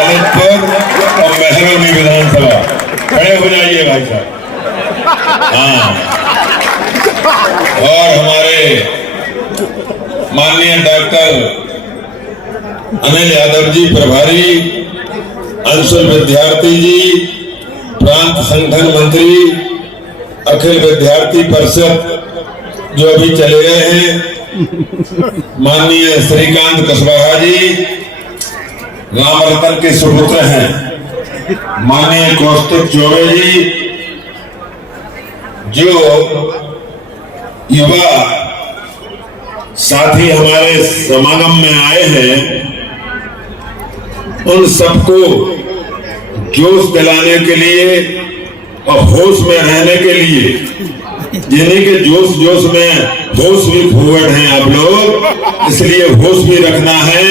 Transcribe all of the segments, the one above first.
ललितपुर और मेहरौनी विधानसभा। खड़े हो जाइए भाई साहब। हाँ, और हमारे माननीय डॉक्टर अनिल यादव जी प्रभारी, अंशुल विद्यार्थी जी प्रांत संगठन मंत्री, अखिल विद्यार्थी परिषद जो अभी चले गए हैं, माननीय श्रीकांत कुशवाहा जी राम रतन के सुपुत्र हैं, माननीय कौस्तुभ चौबे जी जो युवा साथी हमारे समागम में आए हैं, उन सबको जोश दिलाने के लिए और होश में रहने के लिए, जिन्हीं के जोश में होश भी फॉरवर्ड हैं आप लोग, इसलिए होश भी रखना है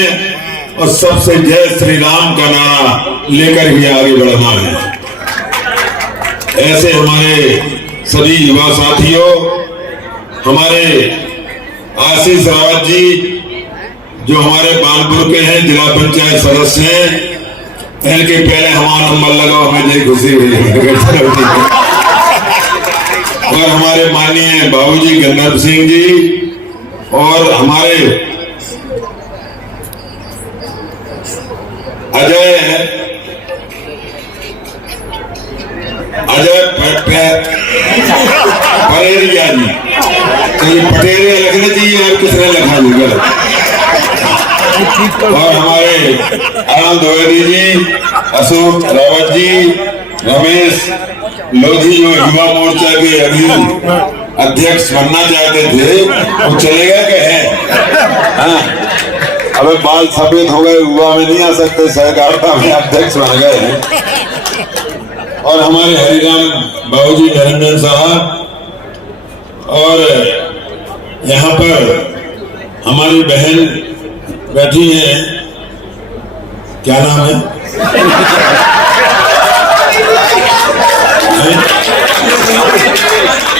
और सबसे जय श्री राम का नारा लेकर ही आगे बढ़ना है। ऐसे हमारे सभी युवा साथियों, हमारे आशीष रावत जी जो हमारे बानपुर के हैं, जिला पंचायत सदस्य हैं, इनके पहले हमारा नंबर लगा, हमें खुशी हुई। और हमारे माननीय बाबूजी गंधर्व सिंह जी और हमारे अजय परेरिया जी, कहीं पटेरिया लिखना चाहिए और किसने लिखा जी। और हमारे आनंद द्विवेदी जी, अशोक रावत जी, रमेश लोधी जो युवा मोर्चा के अभी अध्यक्ष बनना चाहते थे, वो चले गए कि हैं? हाँ, अबे बाल सफेद हो गए, युवा में नहीं आ सकते, सहकारिता में अध्यक्ष बन गए हैं। और हमारे हरिराम बाबूजी निरंजन साहब, और यहाँ पर हमारी बहन बैठी है, क्या नाम है?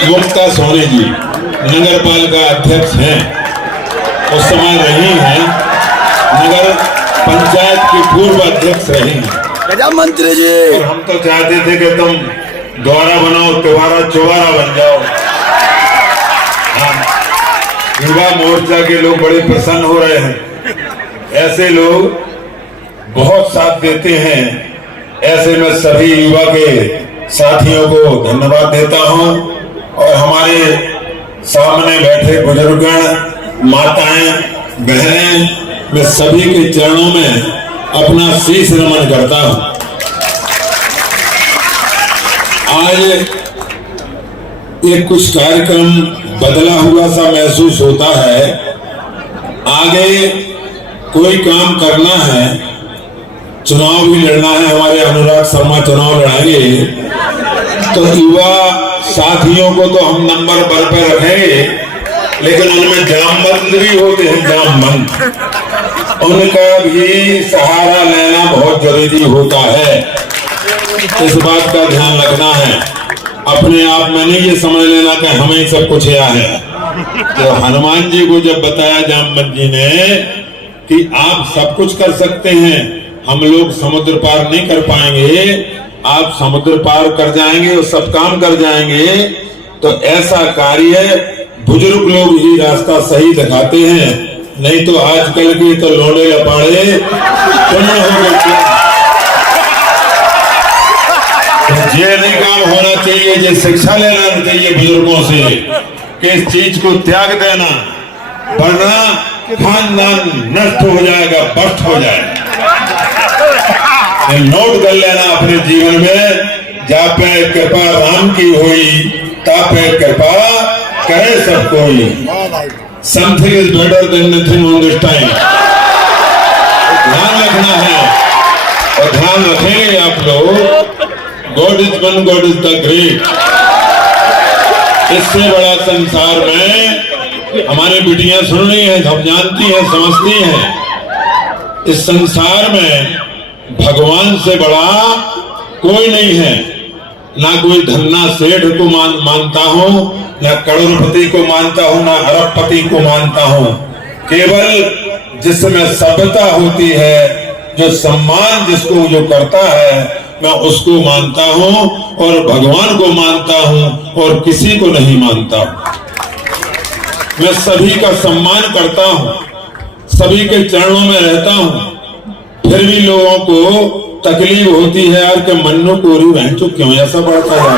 मुक्ता सोनी जी नगर पालिका अध्यक्ष हैं, उस समय रही हैं, नगर पंचायत की पूर्व अध्यक्ष रही हैं। मंत्री जी, हम तो चाहते थे कि तुम द्वारा बनाओ, तुम्हारा चौबारा बन जाओ। युवा मोर्चा के लोग बड़े प्रसन्न हो रहे हैं, ऐसे लोग बहुत साथ देते हैं। ऐसे में सभी युवा के साथियों को धन्यवाद देता हूं और हमारे सामने बैठे बुजुर्गगण, माताएं, बहनें, मैं सभी के चरणों में अपना शीश नमन करता हूं। आज एक कुछ कार्यक्रम बदला हुआ सा महसूस होता है। आगे कोई काम करना है, चुनाव भी लड़ना है, हमारे अनुराग शर्मा चुनाव लड़ाएंगे, तो युवा साथियों को तो हम नंबर पर रखेंगे, लेकिन उनमें जामबंद भी होते हैं, जामबंद, उनका भी सहारा लेना बहुत जरूरी होता है। इस बात का ध्यान रखना है। अपने आप में नहीं ये समझ लेना कि हमें सब कुछ यह है। तो हनुमान जी को जब बताया जामवंत जी ने कि आप सब कुछ कर सकते हैं, हम लोग समुद्र पार नहीं कर पाएंगे, आप समुद्र पार कर जाएंगे और सब काम कर जाएंगे, तो ऐसा कार्य बुजुर्ग लोग ही रास्ता सही दिखाते हैं, नहीं तो आजकल के तो लोड़े लपाड़े पूर्ण हो गए। ये नहीं काम होना चाहिए, ये शिक्षा लेना चाहिए बुजुर्गों से कि इस चीज को त्याग देना, वरना खानदान नष्ट हो जाएगा, भ्रष्ट हो जाएगा। नोट कर लेना अपने जीवन में, जा पे कृपा राम की हुई, ता पे कृपा करे सब कोई। Something is better than nothing on this time. ध्यान रखना है और ध्यान रखेंगे आप लोग। God is one, God is the great. इससे बड़ा संसार में हमारी बेटियां सुन रही हैं, हम जानती हैं, समझती हैं, इस संसार में भगवान से बड़ा कोई नहीं है। ना कोई धन्ना सेठ को मानता हूं, ना करोड़पति को मानता हूं, ना अरबपति को मानता हूं। केवल जिसमें सभ्यता होती है, जो सम्मान जिसको जो करता है मैं उसको मानता हूं और भगवान को मानता हूं और किसी को नहीं मानता। मैं सभी का सम्मान करता हूं, सभी के चरणों में रहता हूं, फिर भी लोगों को तकलीफ होती है यार कि मन्नू कोरी बहन तो क्यों ऐसा बढ़ता है।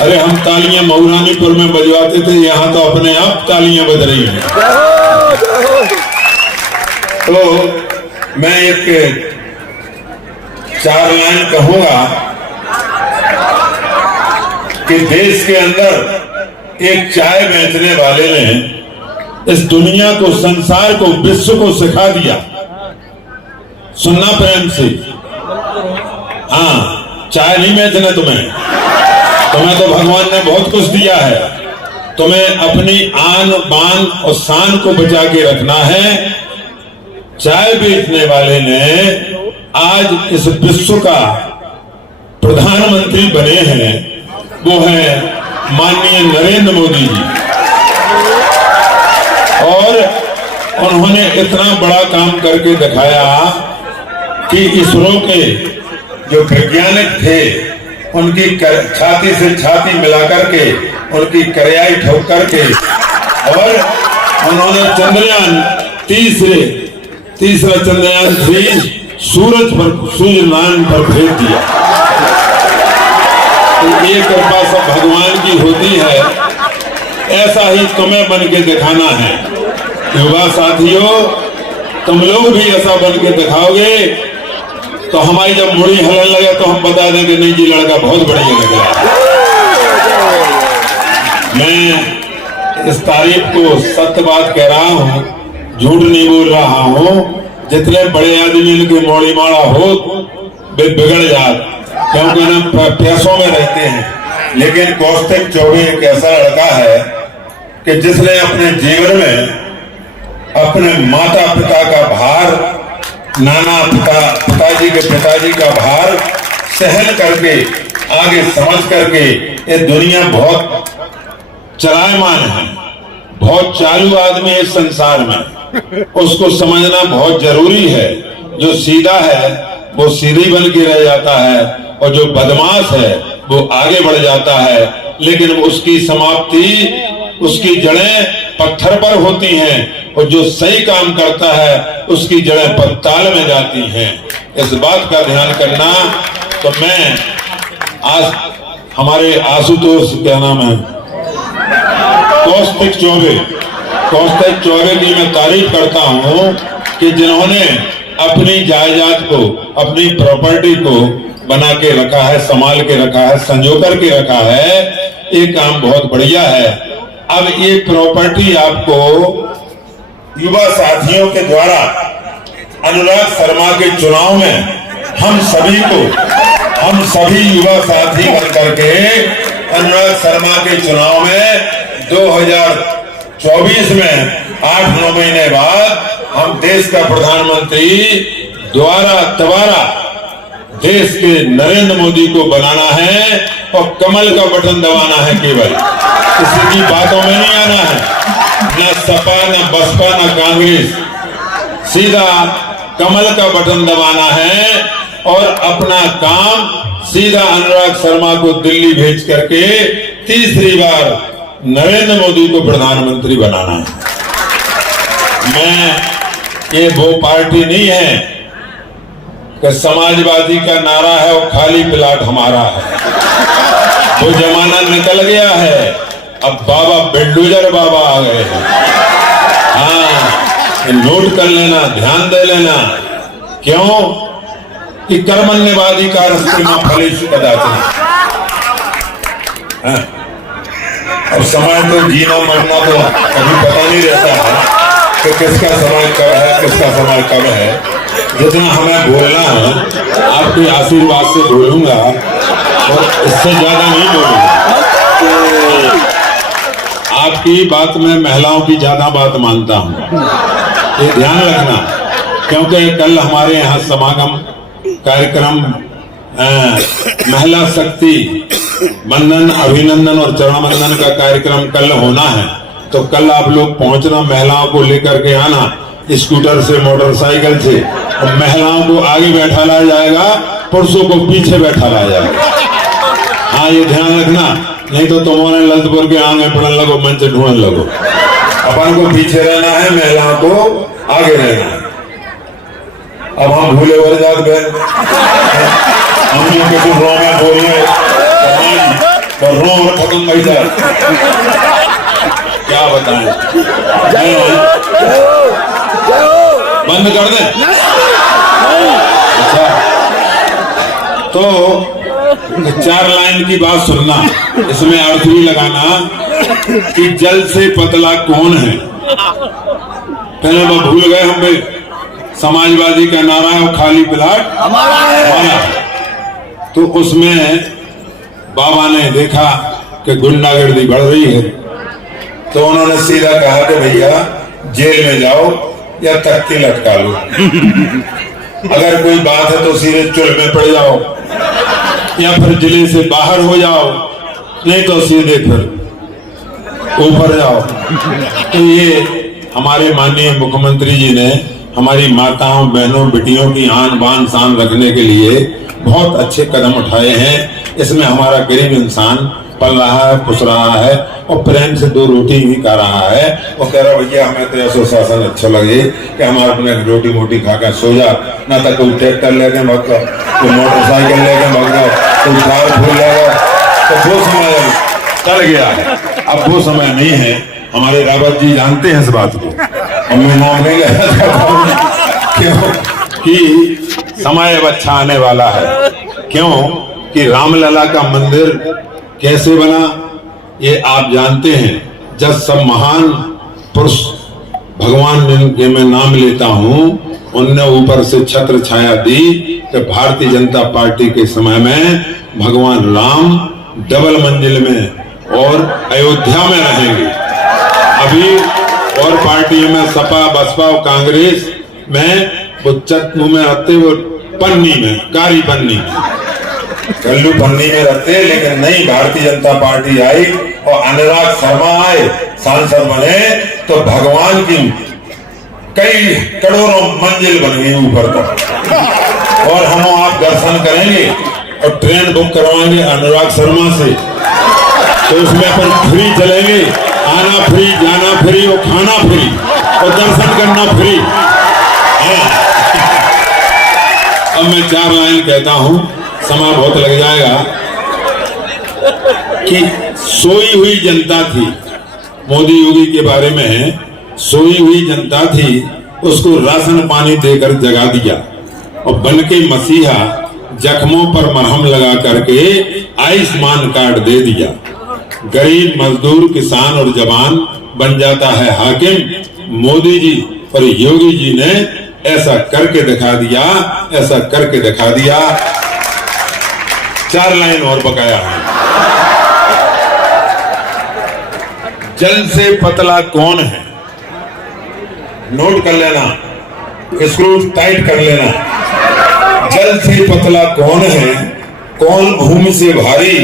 अरे हम तालियां मऊरानीपुर में बजवाते थे, यहां तो अपने आप तालियां बज रही हैं। तो मैं एक 4 लाइन कहूंगा कि देश के अंदर एक चाय बेचने वाले ने इस दुनिया को, संसार को, विश्व को सिखा दिया। सुनना प्रेम से, हाँ, चाय नहीं बेचना तुम्हें तो भगवान ने बहुत कुछ दिया है। तुम्हें अपनी आन बान और शान को बचा के रखना है। चाय बेचने वाले ने आज इस विश्व का प्रधानमंत्री बने हैं, वो है माननीय नरेंद्र मोदी जी। और उन्होंने इतना बड़ा काम करके दिखाया कि इसरो के जो वैज्ञानिक थे उनकी छाती से छाती मिलाकर के, उनकी करियाई ठोक करके, और उन्होंने चंद्रयान तीसरा चंद्रयान 3 सूर्य नारायण पर भेज दिया। तो ये कृपा सब भगवान की होती है। ऐसा ही तुम्हें बन के दिखाना है। युवा साथियों, तुम लोग भी ऐसा बन के दिखाओगे तो हमारी जब मुड़ी हलन लगे तो हम बता देंगे नहीं जी लड़का बहुत बढ़िया लग रहा है। मैं इस तारीफ को सत्य बात कह रहा हूं, झूठ नहीं बोल रहा हूं। जितने बड़े आदमी इनके मोड़ी माड़ा हो वे बिगड़ जात, क्योंकि ना पैसों में रहते हैं। लेकिन कौस्तुभ चौबे एक ऐसा लड़का है कि जिसने अपने जीवन में अपने माता पिता का भार, पिताजी के पिताजी का भार सहन करके, आगे समझ करके, ये दुनिया बहुत चलायमान है, बहुत चालू आदमी है इस संसार में, उसको समझना बहुत जरूरी है। जो सीधा है वो सीधी बन के रह जाता है और जो बदमाश है वो आगे बढ़ जाता है, लेकिन उसकी समाप्ति, उसकी जड़ें पत्थर पर होती हैं और जो सही काम करता है उसकी जड़ें पत्ताल में जाती हैं। इस बात का ध्यान करना। तो मैं आज हमारे आशुतोष, क्या नाम है, कौस्तुभ चौबे की मैं तारीफ करता हूं कि जिन्होंने अपनी जायदाद को, अपनी प्रॉपर्टी को बना के रखा है, संभाल के रखा है, संजो कर के रखा है। ये काम बहुत बढ़िया है। अब ये प्रॉपर्टी आपको युवा साथियों के द्वारा अनुराग शर्मा के चुनाव में हम सभी युवा साथी बन करके अनुराग शर्मा के चुनाव में 2024 में 8-9 महीने बाद हम देश का प्रधानमंत्री दोबारा देश के नरेंद्र मोदी को बनाना है और कमल का बटन दबाना है। केवल किसी की बातों में नहीं आना है, न सपा, न बसपा, न कांग्रेस, सीधा कमल का बटन दबाना है और अपना काम सीधा अनुराग शर्मा को दिल्ली भेज करके तीसरी बार नरेंद्र मोदी को प्रधानमंत्री बनाना है। ये वो पार्टी नहीं है कि समाजवादी का नारा है और खाली प्लाट हमारा है। वो जमाना निकल गया है। अब बाबा बिल्डोजर बाबा आ गए हैं। हाँ, नोट कर लेना, ध्यान दे लेना। क्यों कि कर्मण्यवादी का रस्ते में फलेषु कदाचित्। अब समय तो जीना मरना तो कभी पता नहीं रहता है कि किसका समय कब है, किसका समय कब है। जितना हमें बोलना है आपके आशीर्वाद से बोलूंगा और इससे ज्यादा नहीं बोलूंगा। आपकी बात में महिलाओं की ज्यादा बात मानता हूं, ये ध्यान रखना। क्योंकि कल हमारे यहाँ समागम कार्यक्रम महिला शक्ति बंधन, अभिनंदन और चरण बंधन का कार्यक्रम कल होना है। तो कल आप लोग पहुंचना, महिलाओं को लेकर के आना। स्कूटर से, मोटरसाइकिल से, और महिलाओं को आगे बैठा लाया जाएगा, पुरुषों को पीछे बैठा लाया जाएगा। हाँ, ये ध्यान रखना, नहीं तो तुम्हारे ललितपुर के आगे पड़ने लगो, मंच ढूंढने लगो। अपन को पीछे रहना है, महिलाओं को आगे रहना है। अब हम भूले वर जात गए, हम जो किसी रो में बोल रहे तो रो और खत्म नहीं था, क्या बताएं। बंद कर दे। अच्छा, तो 4 लाइन की बात सुनना, इसमें अर्थ भी लगाना कि जल से पतला कौन है। पहले वो भूल गए, हम समाजवादी का नारा है और खाली प्लाट हमारा है। तो उसमें बाबा ने देखा कि गुंडागर्दी बढ़ रही है, तो उन्होंने सीधा कहा कि भैया जेल में जाओ या तख्ती लटका लो। अगर कोई बात है तो सीधे चुल में पड़ जाओ या फिर जिले से बाहर हो जाओ, नहीं तो सीधे फिर ऊपर जाओ। तो ये हमारे माननीय मुख्यमंत्री जी ने हमारी माताओं, बहनों, बेटियों की आन बान शान रखने के लिए बहुत अच्छे कदम उठाए हैं। इसमें हमारा गरीब इंसान पल रहा है, खुश रहा है और प्रेम से 2 रोटी भी खा रहा है और कह रहा भैया हमें तो ऐसा शासन अच्छा लगे कि हम अपने रोटी मोटी खाकर सो जा, ना तो कोई ट्रैक्टर लेके भाग जाओ, कोई मोटरसाइकिल लेके भाग जाओ, कोई कार फूल जाएगा। तो वो समय चल गया है, अब वो समय नहीं है। हमारे रावत जी जानते हैं इस बात को, हमें नाम नहीं लेना क्यों कि समय अब अच्छा आने वाला है। क्यों कि रामलला का मंदिर कैसे बना ये आप जानते हैं। जब सब महान पुरुष भगवान जिनके मैं नाम लेता हूं, उनने ऊपर से छत्र छाया दी कि भारतीय जनता पार्टी के समय में भगवान राम डबल मंजिल में और अयोध्या में रहेंगे। अभी और पार्टियों में सपा, बसपा और कांग्रेस में वो चतु में रहते, वो पन्नी में, कारी पन्नी में, गल्लू पन्नी में रहते। लेकिन नहीं, भारतीय जनता पार्टी आई और अनुराग शर्मा आए, सांसद बने, तो भगवान की कई करोड़ों मंजिल बन गई ऊपर तक। और हम आप दर्शन करेंगे और ट्रेन बुक करवाएंगे अनुराग शर्मा से, तो उसमें अपन फ्री चलेंगे, आना फ्री, जाना फ्री और खाना फ्री और दर्शन करना फ्री। अब मैं 4 लाइन कहता हूं, समय बहुत लग जाएगा। कि सोई हुई जनता थी, मोदी योगी के बारे में है, सोई हुई जनता थी, उसको राशन पानी देकर जगा दिया और बनके मसीहा जख्मों पर मरहम लगा करके आयुष्मान कार्ड दे दिया। गरीब, मजदूर, किसान और जवान बन जाता है हाकिम। मोदी जी और योगी जी ने ऐसा करके दिखा दिया, ऐसा करके दिखा दिया। 4 लाइन और बकाया है। जल से पतला कौन है, नोट कर लेना, स्क्रू टाइट कर लेना। जल से पतला कौन है, कौन भूमि से भारी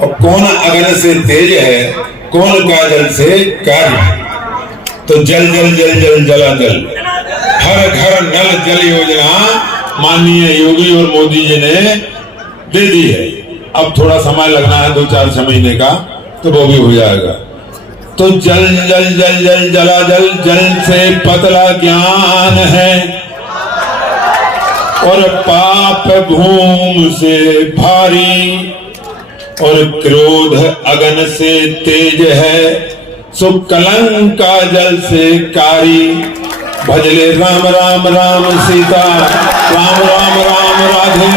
और कौन अग्नि से तेज है, कौन का जल से कार्य। तो जल जल जल जल जला जल, हर घर नल जल योजना माननीय योगी और मोदी जी ने दे दी है। अब थोड़ा समय लगना है, 2-4 महीने का, तो वो भी हो जाएगा। तो जल जल जल जल जला जल, जल से पतला ज्ञान है और पाप भूम से भारी और क्रोध अगन से तेज है। सो कलंका जल से कारी, भजले राम राम राम सीता, राम राम राम राधे,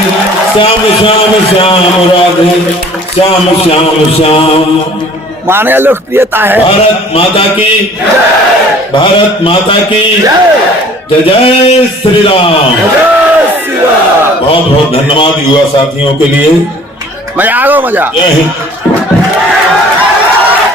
श्याम श्याम श्याम राधे, श्याम श्याम श्याम। माने लोकप्रियता है। भारत माता की, भारत माता की जय जय श्री राम। बहुत बहुत धन्यवाद युवा साथियों के लिए। मजा आ गया, मजा। जय हिंद।